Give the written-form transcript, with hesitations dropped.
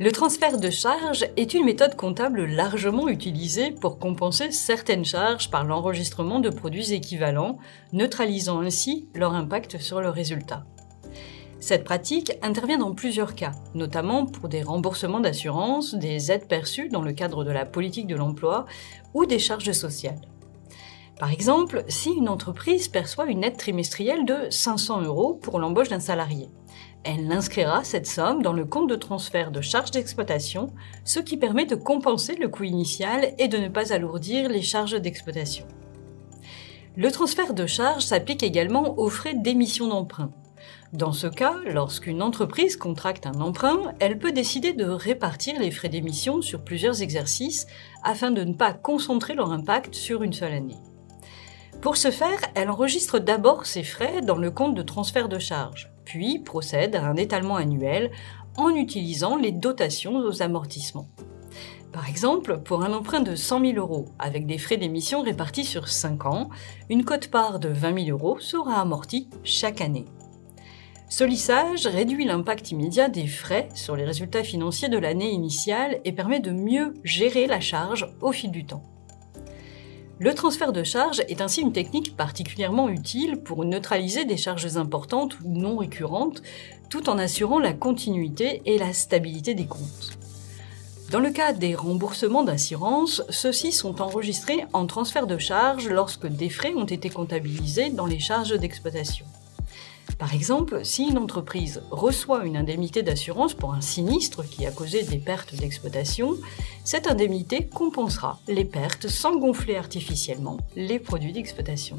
Le transfert de charges est une méthode comptable largement utilisée pour compenser certaines charges par l'enregistrement de produits équivalents, neutralisant ainsi leur impact sur le résultat. Cette pratique intervient dans plusieurs cas, notamment pour des remboursements d'assurance, des aides perçues dans le cadre de la politique de l'emploi ou des charges sociales. Par exemple, si une entreprise perçoit une aide trimestrielle de 500 € pour l'embauche d'un salarié, elle inscrira cette somme dans le compte de transfert de charges d'exploitation, ce qui permet de compenser le coût initial et de ne pas alourdir les charges d'exploitation. Le transfert de charges s'applique également aux frais d'émission d'emprunt. Dans ce cas, lorsqu'une entreprise contracte un emprunt, elle peut décider de répartir les frais d'émission sur plusieurs exercices afin de ne pas concentrer leur impact sur une seule année. Pour ce faire, elle enregistre d'abord ses frais dans le compte de transfert de charges, puis procède à un étalement annuel en utilisant les dotations aux amortissements. Par exemple, pour un emprunt de 100 000 € avec des frais d'émission répartis sur 5 ans, une quote-part de 20 000 € sera amortie chaque année. Ce lissage réduit l'impact immédiat des frais sur les résultats financiers de l'année initiale et permet de mieux gérer la charge au fil du temps. Le transfert de charges est ainsi une technique particulièrement utile pour neutraliser des charges importantes ou non récurrentes, tout en assurant la continuité et la stabilité des comptes. Dans le cas des remboursements d'assurance, ceux-ci sont enregistrés en transfert de charges lorsque des frais ont été comptabilisés dans les charges d'exploitation. Par exemple, si une entreprise reçoit une indemnité d'assurance pour un sinistre qui a causé des pertes d'exploitation, cette indemnité compensera les pertes sans gonfler artificiellement les produits d'exploitation.